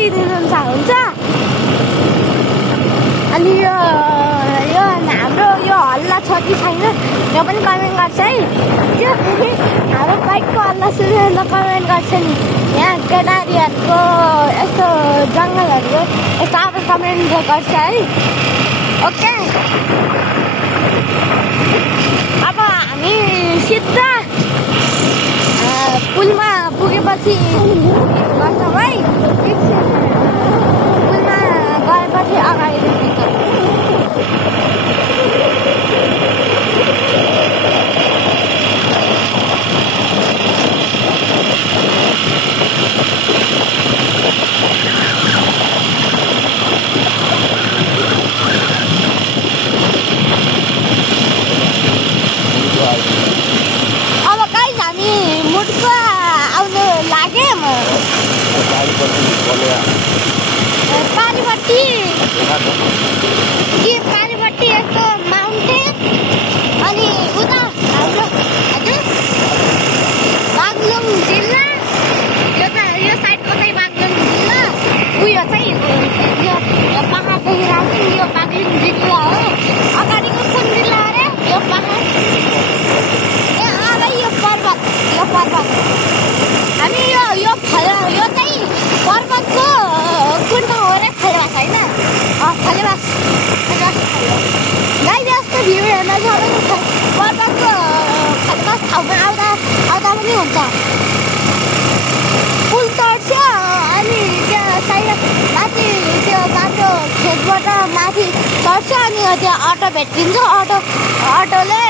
काटिदिनुहुन्छ हुन्छ। अनि यो हाम्रो यो हल्ला छ कि छैन यो पनि कमेन्ट गर्छ है। त्यो हाम्रो बाइकको हल्ला सुनेर कमेन्ट गर्छ नि। यहाँ केटारीहरूको यस्तो जङ्गलहरूको यस्तो अब कमेन्ट गर्छ है। ओके अब हामी सिधा पुलमा पुगेपछि गर्छौँ है। पुलमा गएपछि अगाडि अब गाइस हामी मुटुको आउनु लाग्यौँ। पारिपट्टि यस्तो माउन्टेन अनि उता हाम्रो हजुर बागलुङ जिल्ला यो साइडको चाहिँ बागलुङ जिल्ला उयो चाहिँ यो पहाड देखिरहेको छ यो बागलुङ जिल्ला हो। अगाडिको कुन जिल्ला अरे यो पहाड ए अगाडि यो पर्वत हामी यो चाहिँ पर्वतको कुन ठाउँ हो रे खैरवास होइन खैरवास गाई जस्तो भ्यू हेर्न छ भने पर्वतको खैरवास ठाउँमा आउँदा पनि हुन्छ। पुल चढ्छ अनि त्यो साइड माथि त्यो बाटो खेतबाट माथि चढ्छ अनि त्यो अटो भेटिन्छ। अटोले